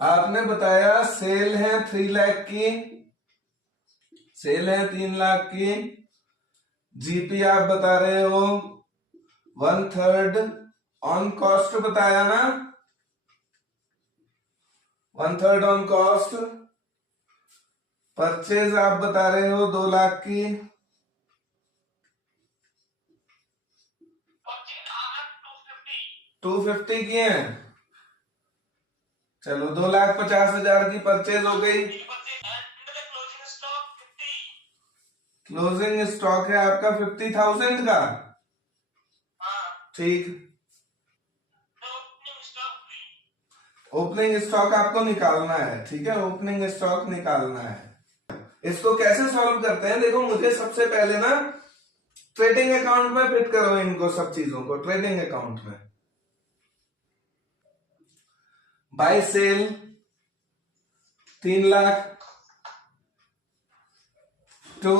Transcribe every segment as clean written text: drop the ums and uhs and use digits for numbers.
आपने बताया सेल है 3 लाख की, सेल है 3 लाख की, जीपी आप बता रहे हो 1/3 ऑन कॉस्ट बताया ना, 1/3 ऑन कॉस्ट। परचेज आप बता रहे हो 2 लाख की, $250 की है। चलो 2,50,000 की परचेज हो गई। क्लोजिंग स्टॉक है आपका 50,000 का, ठीक। ओपनिंग स्टॉक आपको निकालना है, ठीक है, ओपनिंग स्टॉक निकालना है। इसको कैसे सॉल्व करते हैं, देखो मुझे सबसे पहले ना ट्रेडिंग अकाउंट में फिट करो इनको सब चीजों को, ट्रेडिंग अकाउंट में। Buy sell 3 lakh, to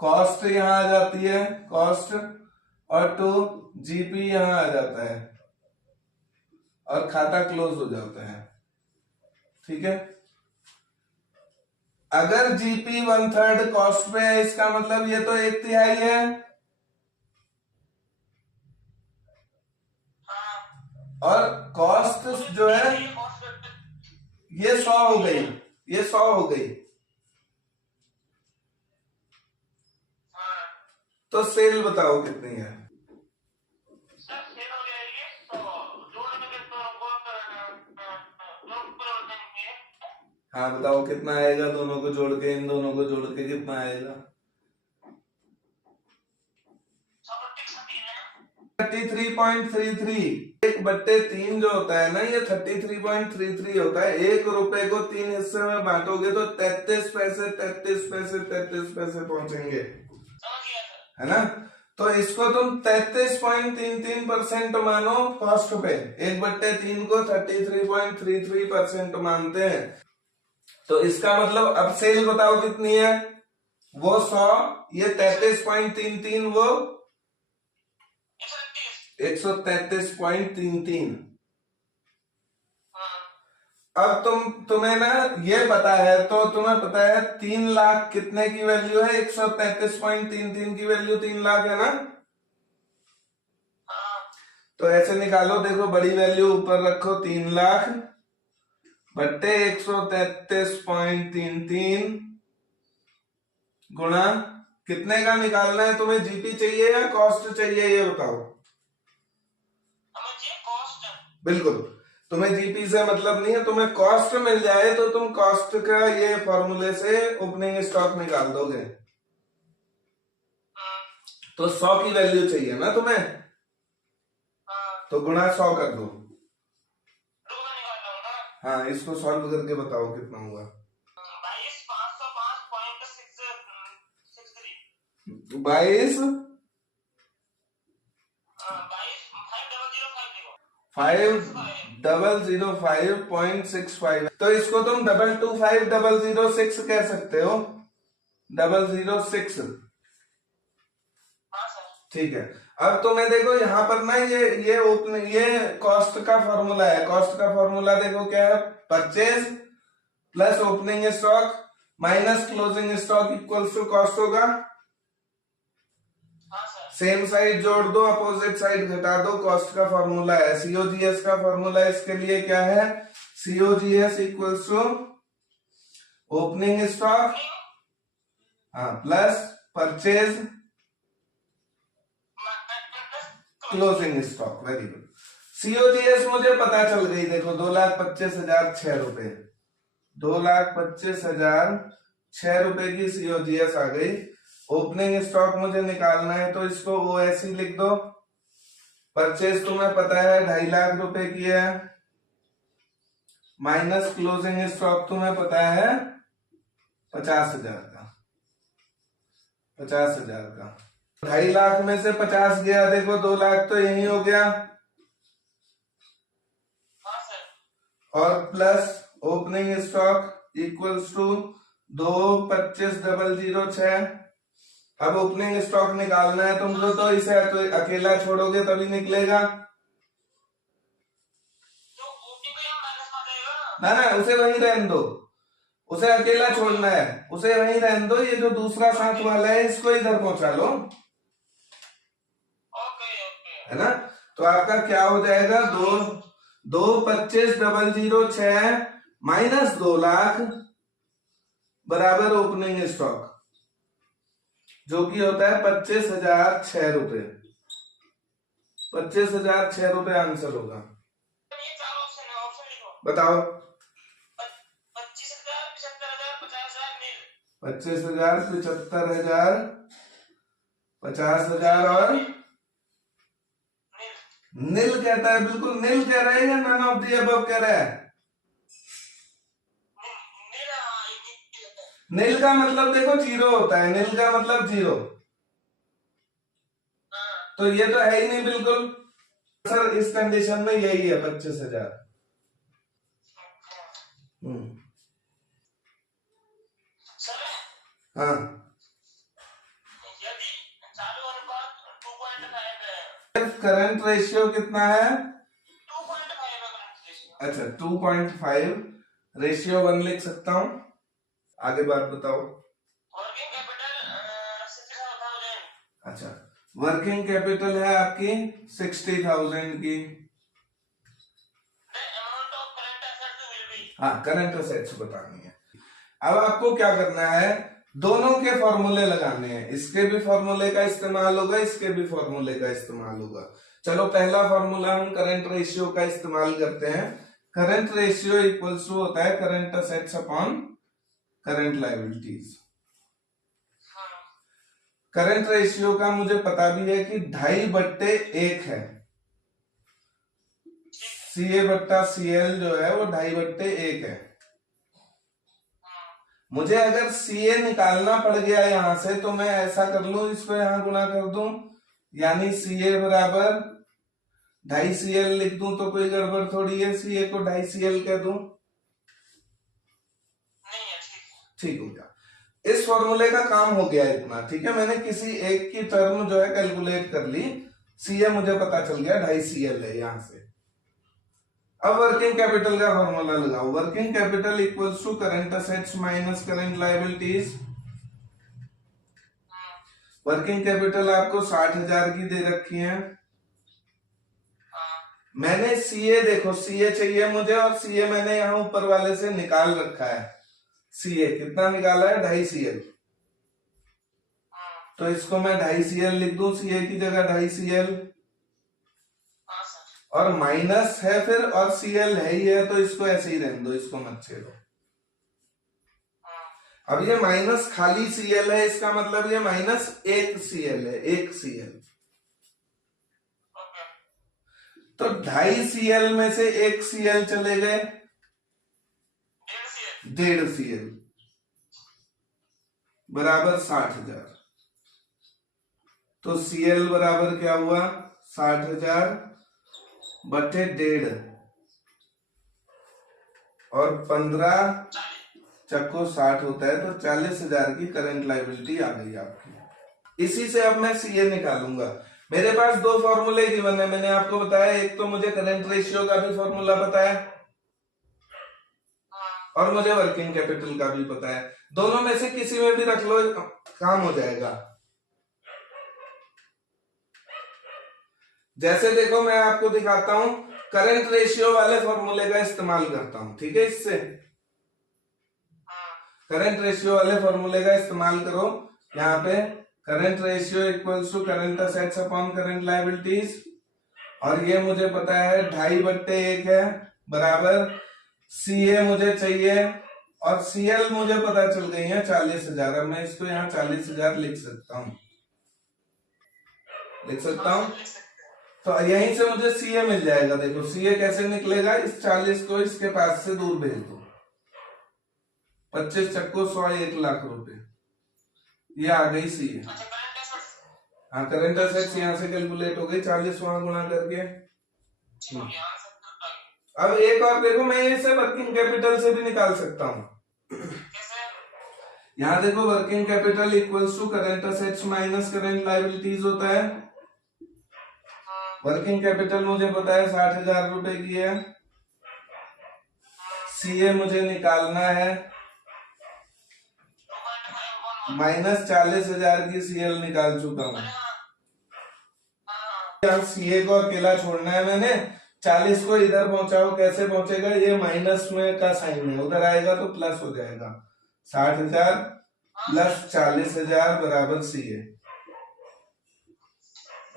cost यहां आ जाती है, कॉस्ट, और टू जीपी यहां आ जाता है, और खाता क्लोज हो जाता है, ठीक है। अगर जीपी 1/3 कॉस्ट पे है, इसका मतलब ये तो 1/3 है, और कॉस्ट जो है ये 100 हो गई, ये 100 हो गई। तो सेल बताओ कितनी है। हाँ बताओ कितना आएगा, दोनों को जोड़ के, इन दोनों को जोड़ के कितना आएगा। 33.33, 1/3 जो होता है ना, ये 33.33 होता है। 1 रुपए को 3 हिस्से में बांटोगे तो 33 पैसे 33 पैसे 33 पैसे पहुंचेंगे, है ना। तो इसको तुम 33.33% मानो कॉस्ट पे, 1/3 को 33.33% मानते हैं। तो इसका मतलब अब सेल बताओ कितनी है, वो 100, ये 33.33, वो 133.33। अब तुम्हें ना ये पता है, तो तुम्हें पता है 3 लाख कितने की वैल्यू है, 133.33 की वैल्यू 3 लाख है ना। तो ऐसे निकालो, देखो बड़ी वैल्यू ऊपर रखो, 3 लाख बट्टे 133.33 गुणा, कितने का निकालना है तुम्हें, जीपी चाहिए या कॉस्ट चाहिए, ये बताओ। बिल्कुल, तुम्हें जीपी से मतलब नहीं है, तुम्हें कॉस्ट मिल जाए तो तुम कॉस्ट का ये फॉर्मूले से ओपनिंग स्टॉक निकाल दोगे। तो 100 की वैल्यू चाहिए ना तुम्हें, तो गुणा 100 कर दो। हाँ, इसको सॉल्व करके बताओ कितना हुआ। 22 5,005.65। तो इसको तुम 225,006 कह सकते हो, 006, ठीक है। अब तुम्हें देखो यहाँ पर ना ये कॉस्ट का फॉर्मूला है, कॉस्ट का फॉर्मूला देखो क्या है, purchase plus opening stock minus closing stock equals to cost होगा। सेम साइड जोड़ दो, अपोजिट साइड घटा दो, कॉस्ट का फॉर्मूला है। सीओजीएस का फॉर्मूला इसके लिए क्या है, COGS equals to opening stock, हाँ, plus purchase closing stock. Very good, COGS मुझे पता चल गई, देखो 2,25,006 रुपए, 2,25,006 रुपए की सीओजीएस आ गई। ओपनिंग स्टॉक मुझे निकालना है, तो इसको ओएससी लिख दो। परचेज तुम्हें पता है 2.5 लाख रुपए की है, माइनस क्लोजिंग स्टॉक तुम्हें पता है 50,000 का, 50,000 का। 2.5 लाख में से 50 गया, देखो 2 लाख तो यही हो गया, और plus opening stock equals to 2,25,006। अब ओपनिंग स्टॉक निकालना है तुमको, तो इसे अकेला छोड़ोगे तभी निकलेगा। ना ना, उसे वहीं रहने दो, उसे अकेला छोड़ना है, उसे वहीं रहने दो। ये जो दूसरा साथ वाला है इसको इधर पहुंचा लो, है ना। तो आपका क्या हो जाएगा, 2,25,006 माइनस 2,00,000 बराबर ओपनिंग स्टॉक, जो कि होता है 25,006 रुपए। 25,006 रुपए आंसर होगा। बताओ। 25,000, 75,000, 50,000 और नील कहता है, बिल्कुल नील कह रहा है या नन ऑफ दी अबव कह रहा है? नील का मतलब देखो जीरो होता है, नील का मतलब जीरो, तो ये तो है ही नहीं बिल्कुल। सर इस कंडीशन में यही है 25,000। हाँ, करंट रेशियो कितना है? 2.5। अच्छा 2.5, रेशियो 1 लिख सकता हूं। आगे बात बताओ। Working capital 60,000। अच्छा, वर्किंग कैपिटल है आपकी 60,000 की। हाँ, करंट असेट्स बतानी है। अब आपको क्या करना है, दोनों के फॉर्मूले लगाने हैं, इसके भी फॉर्मूले का इस्तेमाल होगा, इसके भी फॉर्मूले का इस्तेमाल होगा। चलो पहला फॉर्मूला हम करंट रेशियो का इस्तेमाल करते हैं। करंट रेशियो इक्वल्स टू होता है current assets upon current liabilities. Current ratio का मुझे पता भी है कि 2.5/1 है, CA/CL जो है वो 2.5/1 है। मुझे अगर CA निकालना पड़ गया यहां से तो मैं ऐसा कर लूं, इसको यहां गुणा कर दूं, यानी CA बराबर 2.5CL लिख दूं तो कोई गड़बड़ थोड़ी है, CA को 2.5CL कह दूं, ठीक हो गया। इस फॉर्मूले का काम हो गया इतना, ठीक है। मैंने किसी एक की टर्म जो है कैलकुलेट कर ली, CA मुझे पता चल गया 2.5CL है यहां से। अब वर्किंग कैपिटल का फॉर्मूला लगाओ। Working capital equals to current assets minus current liabilities. Working capital आपको 60,000 की दे रखी है। मैंने CA देखो, CA चाहिए मुझे और CA मैंने यहां ऊपर वाले से निकाल रखा है। CA कितना निकाला है, 2.5CL, तो इसको मैं 2.5CL लिख दूं, CA की जगह 2.5CL, और माइनस है फिर, और CL है ही है तो इसको ऐसे ही रहने दो, इसको मत छेड़ो। अब ये माइनस खाली CL है, इसका मतलब ये माइनस 1CL है, 1CL। तो 2.5CL में से 1CL चले गए, 1.5CL बराबर 60,000। तो CL बराबर क्या हुआ, 60,000 बटे 1.5, और 15 चक्को 60 होता है, तो 40,000 की करंट लायबिलिटी आ गई आपकी। इसी से अब मैं CA निकालूंगा। मेरे पास दो फॉर्मूले गिवन है, मैंने आपको बताया, एक तो मुझे करंट रेशियो का भी फॉर्मूला पता है और मुझे वर्किंग कैपिटल का भी पता है। दोनों में से किसी में भी रख लो, काम हो जाएगा। जैसे देखो मैं आपको दिखाता हूं, करंट रेशियो वाले फॉर्मूले का इस्तेमाल करता हूं, ठीक है। इससे करंट रेशियो वाले फॉर्मूले का इस्तेमाल करो। यहाँ पे current ratio equals to current assets upon current liabilities, और ये मुझे पता है 2.5/1 है, बराबर CA मुझे चाहिए और CL मुझे पता चल गई है 40,000। अब मैं इसको यहाँ 40,000 लिख सकता हूँ, लिख सकता हूँ। तो यहीं से मुझे CA मिल जाएगा। देखो CA कैसे निकलेगा, इस 40 को इसके पास से दूर भेज दो, 25 चक्को 100, 1,00,000 रुपए, ये आ गई CA। हाँ, करंट असेट्स यहाँ से कैलकुलेट हो गई, 40 वहां गुणा करके। अब एक और देखो, मैं इसे वर्किंग कैपिटल से भी निकाल सकता हूँ। यहाँ देखो, working capital equals to current assets minus current liabilities होता है। वर्किंग कैपिटल मुझे पता है 60,000 रुपए की है, सीए मुझे निकालना है, -40,000 की सीएल निकाल चुका हूँ। सीए को अकेला छोड़ना है मैंने, 40 को इधर पहुंचाओ, कैसे पहुंचेगा, ये माइनस में का साइन है, उधर आएगा तो प्लस हो जाएगा। 60,000 प्लस 40,000 बराबर सीए,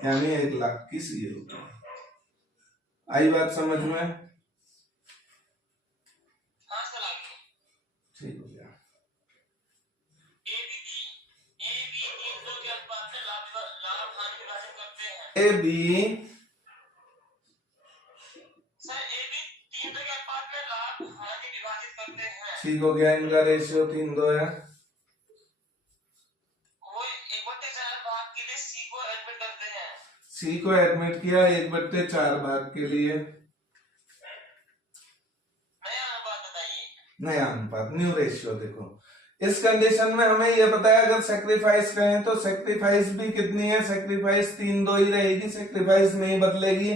यानी 1,00,000 की सीए होगी। आई बात समझ में? ठीक हो गया। ए बी ठीक हो गया, इनका रेशियो 3:2 है। सी को एडमिट किया 1/4 भाग के लिए। नया अनुपात, न्यू रेशियो। देखो इस कंडीशन में हमें यह पता है, अगर सेक्रीफाइस कहें तो सेक्रीफाइस भी कितनी है, सेक्रीफाइस 3:2 ही रहेगी, सेक्रीफाइस नहीं बदलेगी।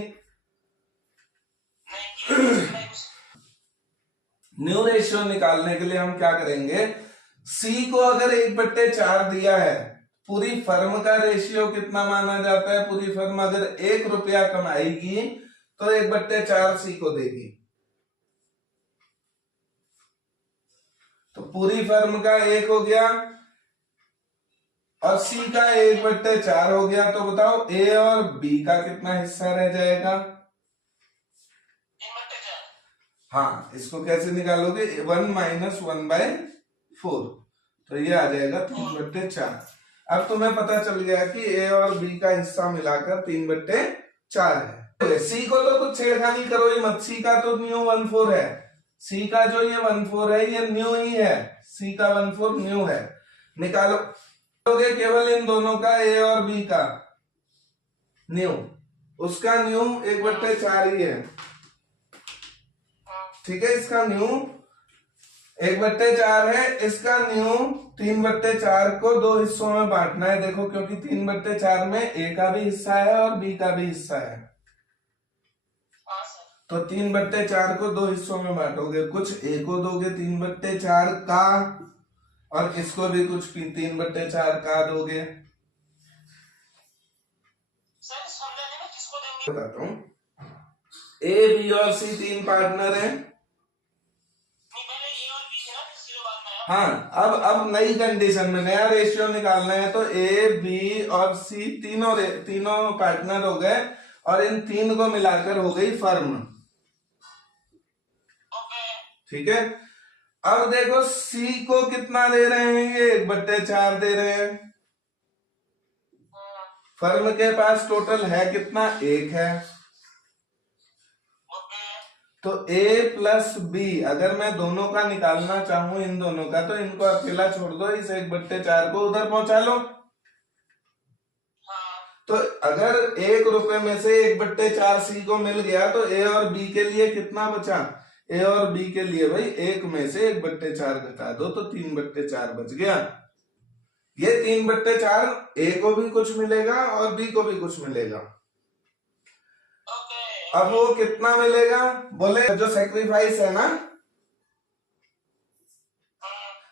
न्यू रेशियो निकालने के लिए हम क्या करेंगे, सी को अगर 1/4 दिया है, पूरी फर्म का रेशियो कितना माना जाता है, पूरी फर्म अगर 1 रुपया कमाएगी तो 1/4 सी को देगी। तो पूरी फर्म का 1 हो गया और सी का 1/4 हो गया। तो बताओ ए और बी का कितना हिस्सा रह जाएगा? हाँ, इसको कैसे निकालोगे, 1 - 1/4, तो ये आ जाएगा 3/4। अब तुम्हें पता चल गया कि ए और बी का हिस्सा मिलाकर 3/4 है। सी को तो कुछ छेड़खानी करो ही मत, सी का तो न्यू 1/4 है, सी का जो ये 1/4 है ये न्यू ही है, सी का 1/4 न्यू है। निकालोगे केवल इन दोनों का, ए और बी का न्यू, उसका न्यू 1/4 ही है। ठीक है, इसका न्यू 1/4 है, इसका न्यू 3/4 को 2 हिस्सों में बांटना है। देखो क्योंकि 3/4 में ए का भी हिस्सा है और बी का भी हिस्सा है, तो 3/4 को 2 हिस्सों में बांटोगे, कुछ ए को दोगे 3/4 का और इसको भी कुछ 3/4 का दोगे। बताता हूं, ए बी और सी 3 पार्टनर हैं। हाँ, अब नई कंडीशन में नया रेशियो निकालना है, तो ए बी और सी तीनों पार्टनर हो गए और इन 3 को मिलाकर हो गई फर्म। ठीक है, अब देखो सी को कितना दे रहे हैं, ये 1/4 दे रहे हैं। फर्म के पास टोटल है कितना, 1 है। तो ए प्लस बी अगर मैं दोनों का निकालना चाहूं, इन दोनों का, तो इनको अकेला छोड़ दो, इस 1/4 को उधर पहुंचा लो। तो अगर 1 रुपए में से 1/4 सी को मिल गया तो ए और बी के लिए कितना बचा, ए और बी के लिए भाई 1 में से 1/4 घटा दो तो 3/4 बच गया। ये 3/4 ए को भी कुछ मिलेगा और बी को भी कुछ मिलेगा। अब वो कितना मिलेगा, बोले जो सेक्रीफाइस है ना,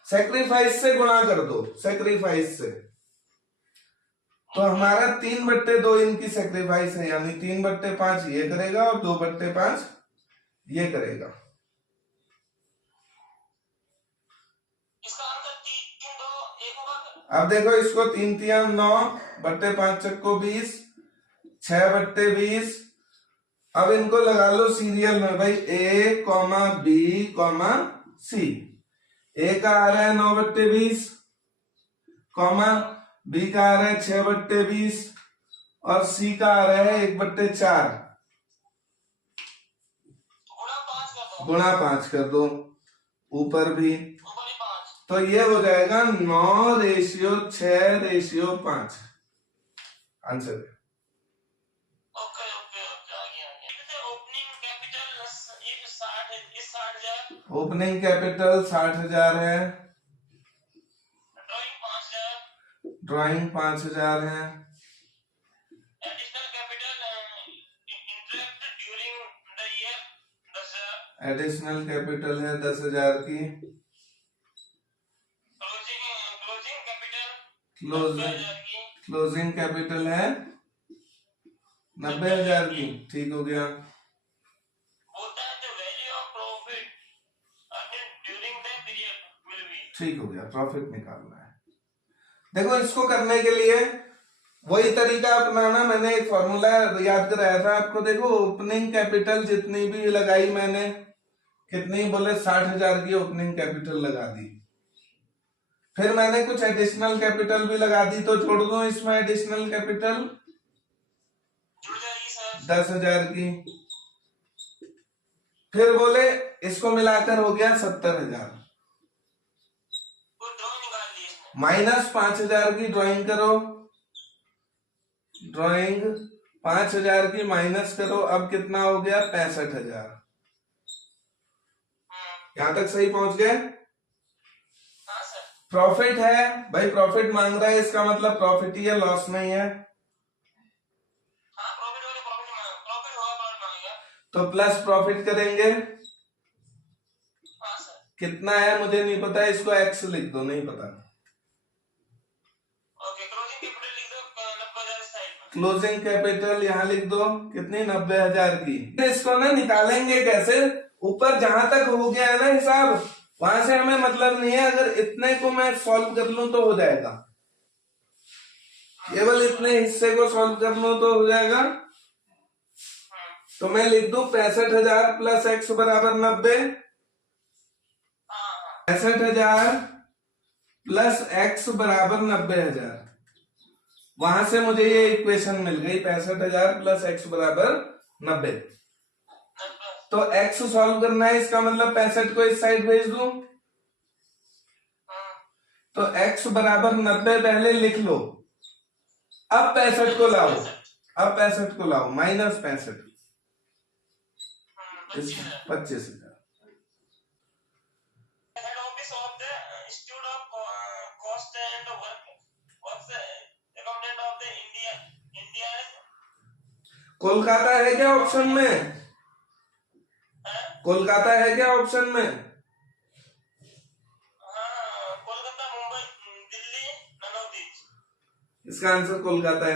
सेक्रीफाइस से गुणा कर दो, सेक्रीफाइस से, तो हमारा 3/2 इनकी सेक्रीफाइस है, यानी 3/5 ये करेगा और 2/5 ये करेगा। अब देखो इसको 3 3 9 बट्टे 5 चक्को 20, 6/20। अब इनको लगा लो सीरियल में भाई, ए कॉमा बी कॉमा सी। ए का आ रहा है 9/20, कॉमा बी का आ रहा है 6/20 और सी का आ रहा है 1/4। गुणा 5 कर दो, ऊपर भी, तो ये हो जाएगा 9:6:5 आंसर है। ओपनिंग कैपिटल 60,000 है, ड्राइंग 5,000 है, एडिशनल कैपिटल है 10,000 की, क्लोजिंग कैपिटल है 90,000 की। ठीक हो गया। ठीक हो गया, प्रॉफिट निकालना है। देखो इसको करने के लिए वही तरीका अपनाना, मैंने एक फॉर्मूला याद कराया था आपको। देखो ओपनिंग कैपिटल जितनी भी लगाई मैंने, कितनी बोले 60,000 की ओपनिंग कैपिटल लगा दी। फिर मैंने कुछ एडिशनल कैपिटल भी लगा दी, तो जोड़ दो इसमें एडिशनल कैपिटल 10,000 की। फिर बोले इसको मिलाकर हो गया 70,000। माइनस 5,000 की ड्राइंग करो, ड्राइंग 5,000 की माइनस करो, अब कितना हो गया 65,000। यहां तक सही पहुंच गए। प्रॉफिट है भाई, प्रॉफिट मांग रहा है, इसका मतलब प्रॉफिट ही है, लॉस नहीं है। तो प्लस प्रॉफिट करेंगे, कितना है मुझे नहीं पता, इसको एक्स लिख दो, नहीं पता। क्लोजिंग कैपिटल यहाँ लिख दो, कितनी 90,000 की। इसको ना निकालेंगे कैसे, ऊपर जहां तक हो गया है ना हिसाब, वहां से हमें मतलब नहीं है। अगर इतने को मैं सॉल्व कर लूं तो हो जाएगा, केवल इतने हिस्से को सॉल्व कर लूं तो हो जाएगा। तो मैं लिख दूं 65,000 प्लस एक्स बराबर 90। 65,000 प्लस एक्स बराबर 90,000। वहां से मुझे ये इक्वेशन मिल गई, 65,000 प्लस एक्स बराबर 90। तो एक्स सॉल्व करना है, इसका मतलब 65 को इस साइड भेज दूं। तो x बराबर 90 पहले लिख लो, अब 65 को लाओ, अब 65 को लाओ, माइनस 65 25,000। कोलकाता है क्या ऑप्शन में? कोलकाता है क्या ऑप्शन में? Kolkata, Mumbai, Delhi, none of these. इसका आंसर कोलकाता है।